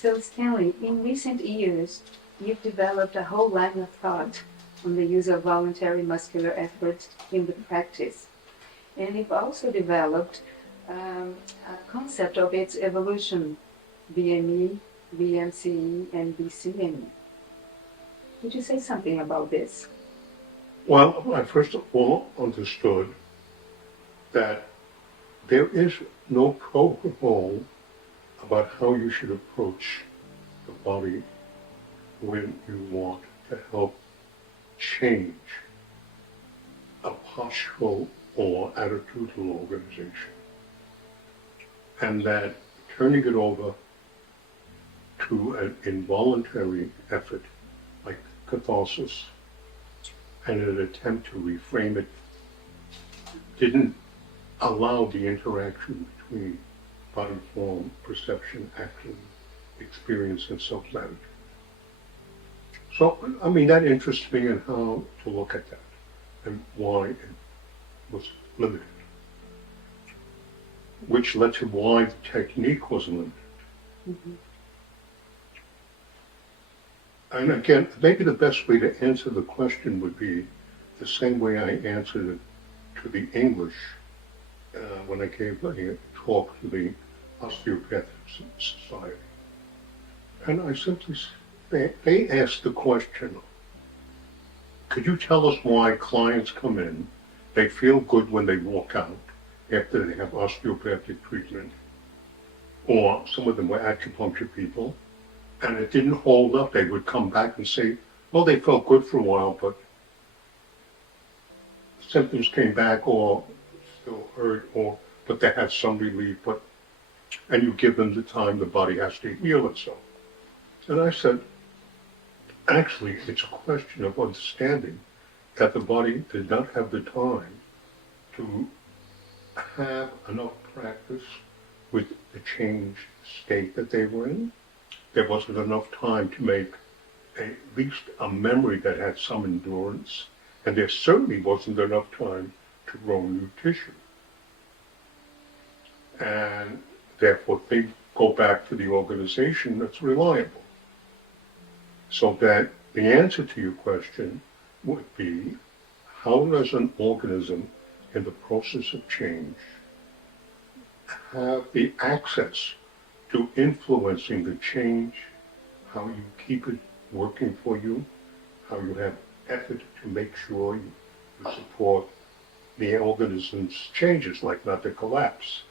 So Stanley, in recent years, you've developed a whole line of thought on the use of voluntary muscular effort in the practice. And you've also developed a concept of its evolution, BME, BMCE, and BCME. Could you say something about this? Well, I first of all understood that there is no protocol about how you should approach the body when you want to help change a postural or attitudinal organization. And that turning it over to an involuntary effort like catharsis and an attempt to reframe it didn't allow the interaction between body form, perception, action, experience, and self-management. So, I mean, that interests me in how to look at that and why it was limited, which led to why the technique was limited. Mm-hmm. And again, maybe the best way to answer the question would be the same way I answered it to the English when I gave a talk to the Osteopathic Society. And I simply, they asked the question, could you tell us why clients come in, they feel good when they walk out after they have osteopathic treatment, or some of them were acupuncture people, and it didn't hold up, they would come back and say, well, they felt good for a while, but symptoms came back or still hurt, but they had some relief, and you give them the time the body has to heal itself. And I said, actually, it's a question of understanding that the body did not have the time to have enough practice with the changed state that they were in. There wasn't enough time to make at least a memory that had some endurance, and there certainly wasn't enough time to grow new tissue. And therefore, they go back to the organization that's reliable. So that the answer to your question would be, how does an organism in the process of change have the access to influencing the change, how you keep it working for you, how you have effort to make sure you support the organism's changes, like not to collapse.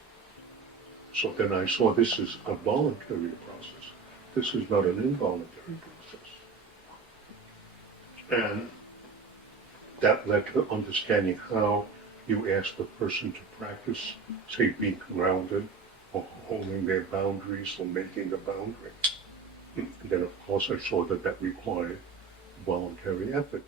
So then I saw this is a voluntary process. This is not an involuntary process. And that led to understanding how you ask the person to practice, say, being grounded, or holding their boundaries, or making a boundary. And then, of course, I saw that required voluntary effort.